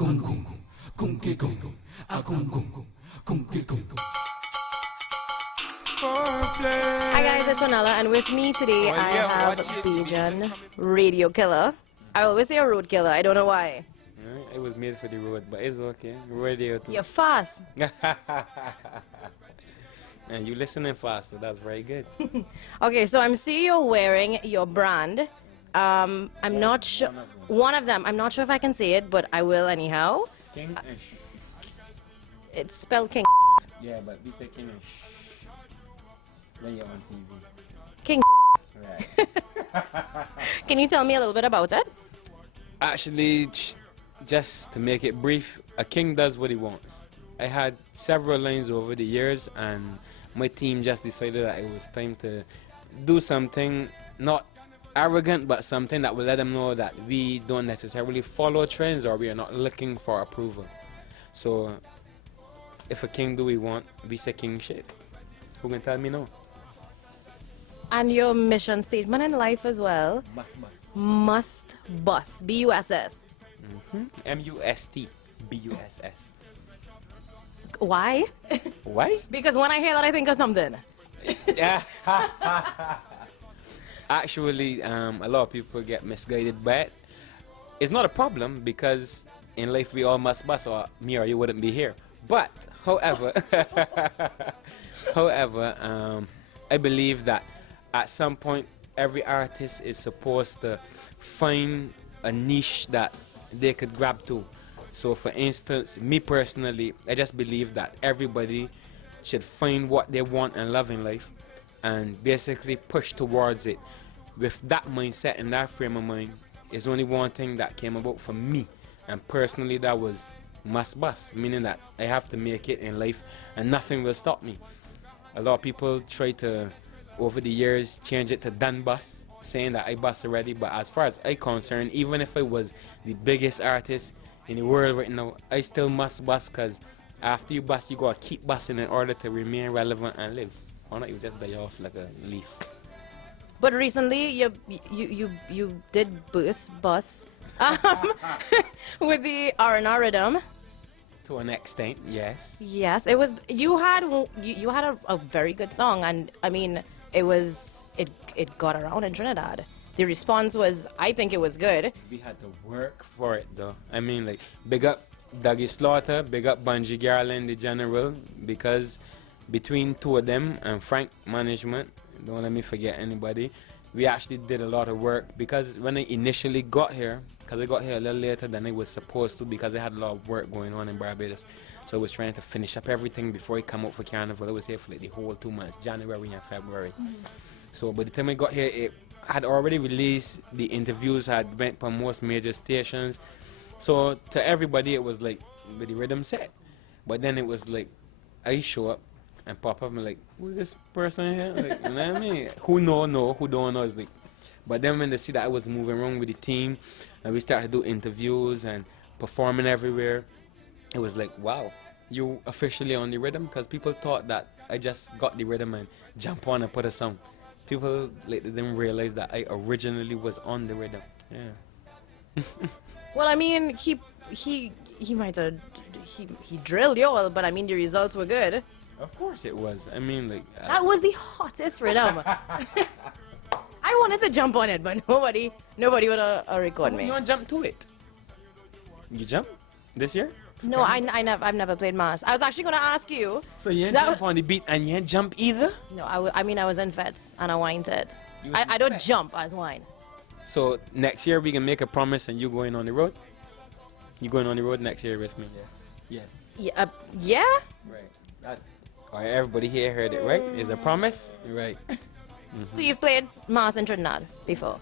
Hi guys, it's Vanilla, and with me today I have Bajan RadioKiller. I always say a road killer, I don't know why. It was made for the road, but it's okay. Radio too. You're fast. And you listening faster, that's very good. Okay, so I'm seeing you're wearing your brand. I'm not sure. One of them. I'm not sure if I can say it, but I will anyhow. King-ish. It's spelled King. Yeah, but we say King-ish. When you're on TV. King. Right. Can you tell me a little bit about it? Actually, just to make it brief, a king does what he wants. I had several lines over the years, and my team just decided that it was time to do something not arrogant, but something that will let them know that we don't necessarily follow trends or we are not looking for approval. So, if a king do we want, we say king shit. Who can tell me no? And your mission statement in life as well. Must bust. B-U-S-S. M-U-S-T. B-U-S-S. Why? Why? Because when I hear that, I think of something. Yeah. Actually, a lot of people get misguided by it. It's not a problem because in life we all must bust, or me or you wouldn't be here. But, however, I believe that at some point every artist is supposed to find a niche that they could grab to. So for instance, me personally, I just believe that everybody should find what they want and love in life and basically push towards it. With that mindset and that frame of mind, there's only one thing that came about for me, and personally that was must bust, meaning that I have to make it in life and nothing will stop me. A lot of people try to, over the years, change it to done bust, saying that I bust already, but as far as I'm concerned, even if I was the biggest artist in the world right now, I still must bust, because after you bust, you gotta keep busting in order to remain relevant and live. Why not you just die off like a leaf? But recently, you did bust with the R&R rhythm. To an extent, yes. Yes, it was. You had a very good song, and I mean, it got around in Trinidad. The response was, I think it was good. We had to work for it though. I mean, like, big up Dougie Slaughter, big up Bungie Garland, the general, because between two of them and Frank management, don't let me forget anybody, we actually did a lot of work, because when I initially got here, because I got here a little later than I was supposed to, because I had a lot of work going on in Barbados, so I was trying to finish up everything before I come out for Carnival. I was here for like the whole 2 months, January and February. So by the time I got here, it had already released, the interviews had went for most major stations, so to everybody it was like with the rhythm set. But then it was like, I show up and pop up and like, who's this person here? Like, you know what I mean? Who know, who don't know is like. But then when they see that I was moving around with the team and we started to do interviews and performing everywhere, it was like, wow, you officially on the rhythm? Because people thought that I just got the rhythm and jump on and put a song. People like didn't realize that I originally was on the rhythm. Yeah. Well, I mean, he might have he drilled you all, but I mean the results were good. Of course it was. I mean, like That was the hottest rhythm. I wanted to jump on it, but nobody would record me. You want to jump to it? You jump this year? No, I've never played Mass. I was actually gonna ask you. So you ain't jump on the beat and you ain't jump either? No, I mean I was in Feds and I whined it. I don't jump as wine. So next year we can make a promise and you going on the road? You going on the road next year with me? Yeah. Yes. Yeah. Yeah. Right. Alright, everybody here heard it, right? Is a promise? Right. So you've played Mass in Trinidad before?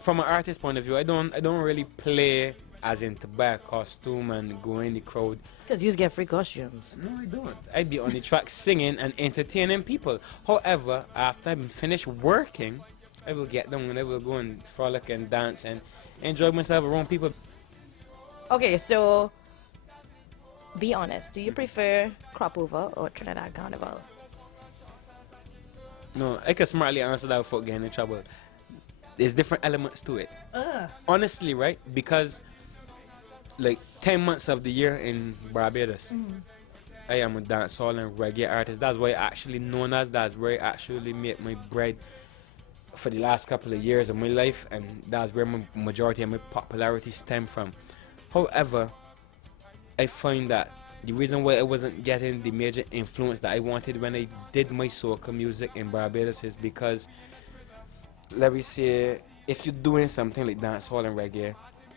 From an artist point of view, I don't really play as in to buy a costume and go in the crowd. Because you get free costumes. No, I don't. I'd be on the track singing and entertaining people. However, after I'm finished working, I will get down and I will go and frolic and dance and enjoy myself around people. Okay, so be honest. Do you prefer Crop Over or Trinidad Carnival? No, I can smartly answer that without getting in trouble. There's different elements to it. Honestly, right? Because like 10 months of the year in Barbados. I am a dancehall and reggae artist. That's why I actually known as. That's where I actually made my bread for the last couple of years of my life, and that's where my majority of my popularity stemmed from. However, I find that the reason why I wasn't getting the major influence that I wanted when I did my soca music in Barbados is because, let me say, if you're doing something like dancehall and reggae,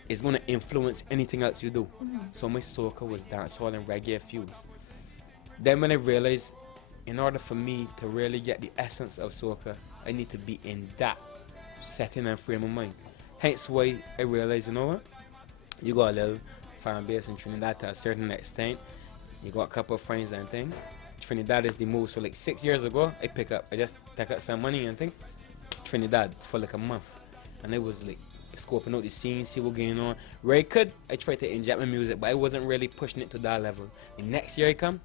it's going to influence anything else you do. So my soca was dancehall and reggae fused. Then when I realized, in order for me to really get the essence of soca, I need to be in that setting and frame of mind. Hence why I realized, you know what? You got a little fan base in Trinidad to a certain extent. You got a couple of friends and things. Trinidad is the move. So like 6 years ago, I just pick up some money and think Trinidad for like a month. And I was like scoping out the scene, see what's going on. Where I could, I tried to inject my music, but I wasn't really pushing it to that level. The next year I come,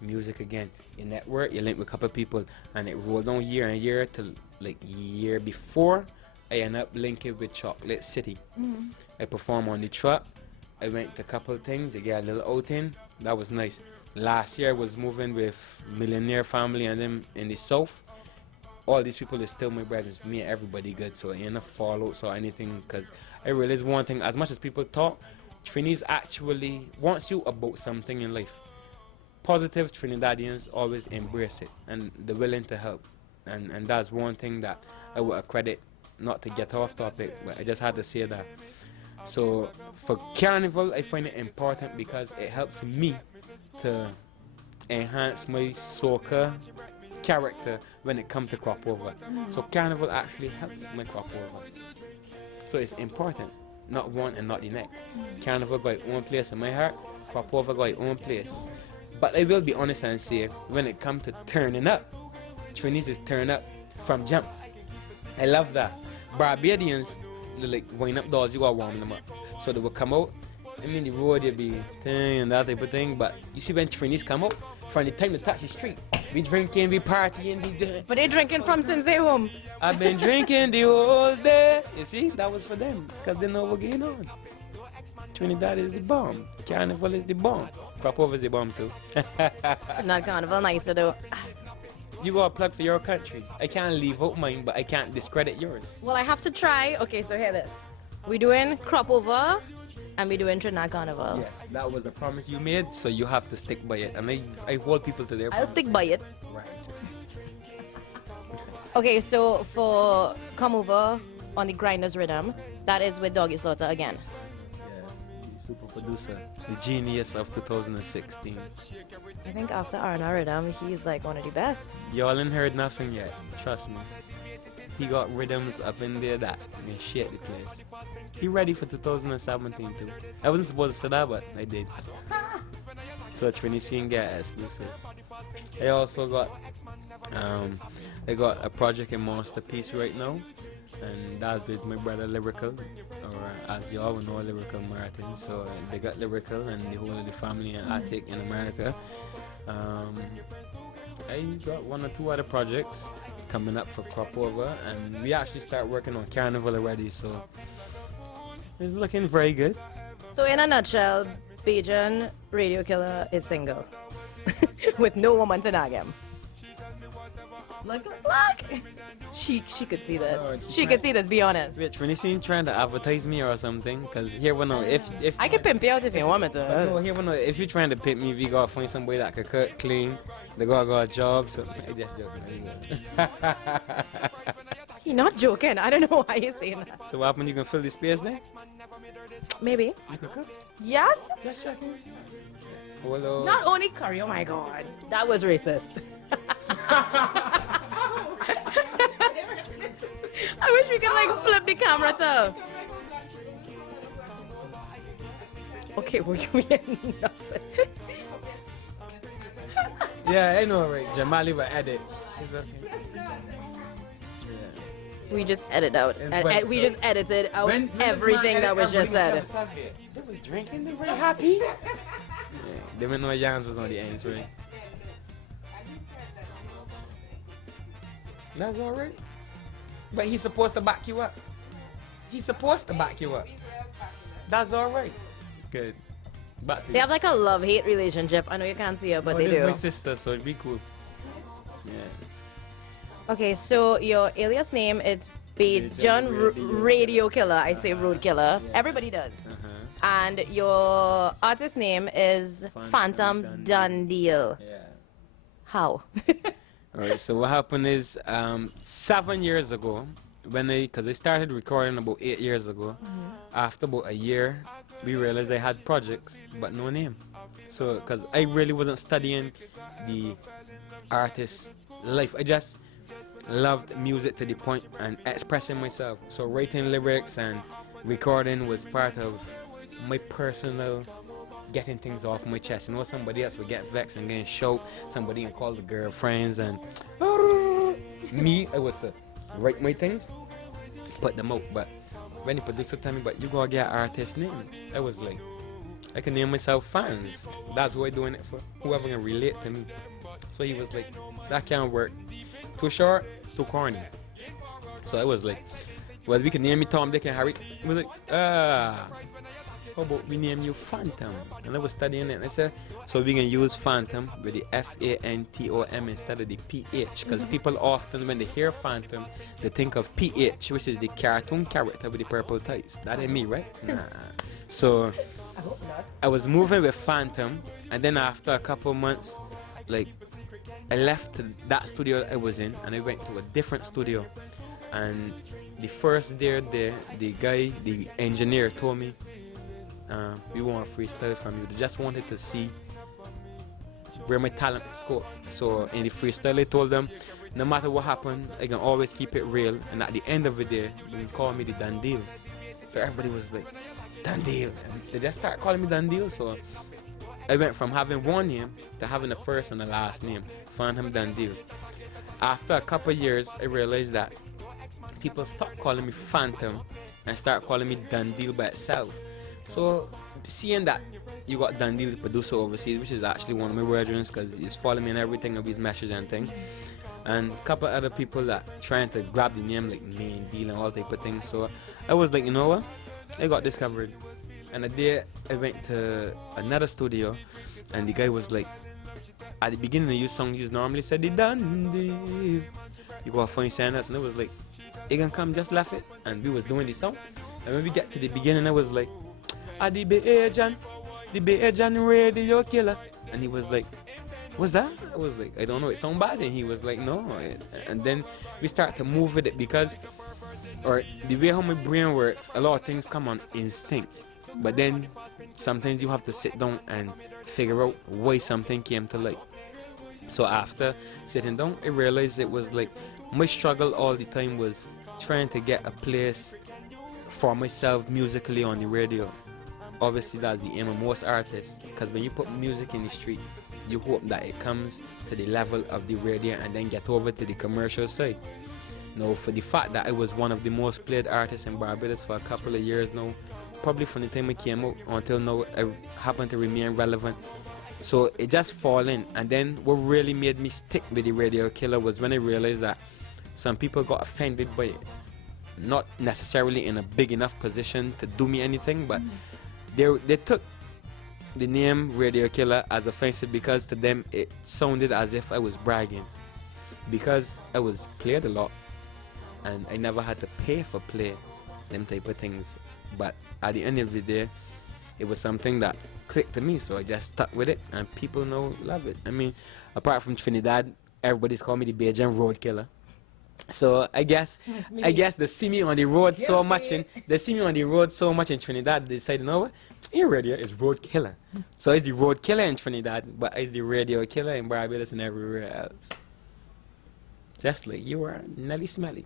music again. You network, you link with a couple of people, and it rolled on year and year till like year before I end up linking with Chocolate City. I perform on the truck. I went to a couple of things. I get a little outing. That was nice. Last year I was moving with Millionaire Family and them in the south. All these people is still my brothers. Me and everybody good, so I ain't no fallouts or anything. Because I realize one thing: as much as people talk, Trinis actually wants you about something in life. Positive Trinidadians always embrace it, and they're willing to help. And that's one thing that I would accredit, not to get off topic, but I just had to say that. So for Carnival, I find it important because it helps me to enhance my soca character when it comes to crop over. So Carnival actually helps my crop over. So it's important, not one and not the next. Carnival got its own place in my heart, crop over got its own place. But I will be honest and say, when it comes to turning up, Trinis is turn up from jump. I love that. Barbadians, they like wind up doors, you gotta warm them up. So they will come out. I mean, the road will be thing and that type of thing. But you see, when Trinis come out, from the time they touch the street, we drinking, we partying, we doing. But they drinking from since they home. I've been drinking the whole day. You see, that was for them, because they know what's going on. Trinidad is the bomb. Carnival is the bomb. Crop over is the bomb too. Not Carnival, nicer though. You got a plug for your country. I can't leave out mine, but I can't discredit yours. Well, I have to try. Okay, so hear this. We're doing crop over and we're doing Trinidad Carnival. Yes, that was a promise you made, so you have to stick by it. And I hold people to their I'll promise. stick by it. Right. Okay, so for Come Over on the Grinders Rhythm, that is with Doggy Slaughter again. Yeah, the super producer, the genius of 2016. I think after R&R Rhythm, he's like one of the best. Y'all ain't heard nothing yet, trust me. He got rhythms up in there that may shake the place. He ready for 2017 too. I wasn't supposed to say that, but I did. So Trini Scene get exclusive. I also got I got a project in Masterpiece right now, and that's with my brother Lyrical, or as y'all will know, Lyrical Martin. So they got Lyrical and the whole of the family and Attic in America. I got one or two other projects coming up for crop over, and we actually start working on Carnival already, so it's looking very good. So in a nutshell, Bajan RadioKiller is single. With no woman to nag him. Look. She could see this. Oh, She could see this, be honest. Wait, when you seen trying to advertise me or something, because here we know if I can pimp you out if you want me no, to. here we know if you're trying to pimp me, we gotta find somebody that could cook, clean, they gotta got a job. So I just joking. He not joking. I don't know why he's saying that. So what happened? You can fill the space there? Maybe. You can cook? Yes? Just checking. Hello. Not only curry, oh my god. That was racist. I wish we could like flip the camera too. Okay, we're getting nothing. Yeah, I know, right? Jamali will edit. It's okay. We just edit out. We just edited out When everything that was just said. They was drinking, they were happy. Yeah, they didn't know Yams was on the ends, right? That's alright. But he's supposed to back you up. He's supposed to back you up. That's alright. Good. But They have like a love-hate relationship. I know you can't see it, but no, they this is do. my sister, so it'd be cool. Yeah. Okay, so your alias name is Bajan RadioKiller. I say Road Killer. Yeah. Everybody does. Uh-huh. And your artist name is Fantom DunDeal. Yeah. How? Alright, so what happened is 7 years ago, because I started recording about 8 years ago, after about a year, we realized I had projects, but no name. So, because I really wasn't studying the artist life, I just loved music to the point and expressing myself. So writing lyrics and recording was part of my personal getting things off my chest. You know, somebody else would get vexed and getting shout, somebody can call the girlfriends, and me, I was to write my things, put them out. But when the producer told me, but you gotta get an artist name, I was like, I can name myself Fans. That's why I'm doing it for, whoever can relate to me. So he was like, that can't work. Too short, too corny. So I was like, well, we can name me Tom, Dick, and Harry. He was like, how about we name you Fantom? And I was studying it, and I said, so we can use Fantom with the F-A-N-T-O-M instead of the P-H, because people often, when they hear Fantom, they think of P-H, which is the cartoon character with the purple tights. That ain't me, right? Nah. So I hope not. I was moving with Fantom, and then after a couple months, like, I left that studio I was in, and I went to a different studio. And the first day there, the guy, the engineer, told me, we want a freestyle from you. They just wanted to see where my talent is scope. So in the freestyle, I told them, no matter what happened, I can always keep it real. And at the end of the day, they can call me the DunDeal. So everybody was like, DunDeal. And they just started calling me DunDeal. So I went from having one name to having a first and a last name, Fantom DunDeal. After a couple of years, I realized that people stopped calling me Fantom and start calling me DunDeal by itself. So seeing that you got DunDeal, the producer overseas, which is actually one of my brethrens, because he's following me and everything of his messages and things, and a couple other people that trying to grab the name like Main Deal and all type of things. So I was like, you know what, I got discovered. And a day I went to another studio, and the guy was like, at the beginning of your song, you normally said the DunDeal, you got a funny sentence, and I was like, you can come just laugh it. And we was doing the song, and when we get to the beginning, I was like, the Bajan RadioKiller. And he was like, what's that? I was like, I don't know, it sound bad. And he was like, no. And then we start to move with it, because, or the way how my brain works, a lot of things come on instinct. But then sometimes you have to sit down and figure out why something came to light. So after sitting down, I realized it was like my struggle all the time was trying to get a place for myself musically on the radio. Obviously that's the aim of most artists, because when you put music in the street, you hope that it comes to the level of the radio and then get over to the commercial side. Now, for the fact that I was one of the most played artists in Barbados for a couple of years now, probably from the time I came out until now, I happen to remain relevant. So it just fall in. And then what really made me stick with the RadioKiller was when I realized that some people got offended by it. Not necessarily in a big enough position to do me anything, but they took the name RadioKiller as offensive, because to them it sounded as if I was bragging, because I was played a lot and I never had to pay for play, them type of things. But at the end of the day, it was something that clicked to me, so I just stuck with it, and people now love it. I mean, apart from Trinidad, everybody's called me the Bajan RadioKiller. So I guess they see me on the road so much in Trinidad, they decided, you know what, your radio is RadioKiller. So it's the RadioKiller in Trinidad, but it's the RadioKiller in Barbados and everywhere else. Just like you are Nelly Smelly.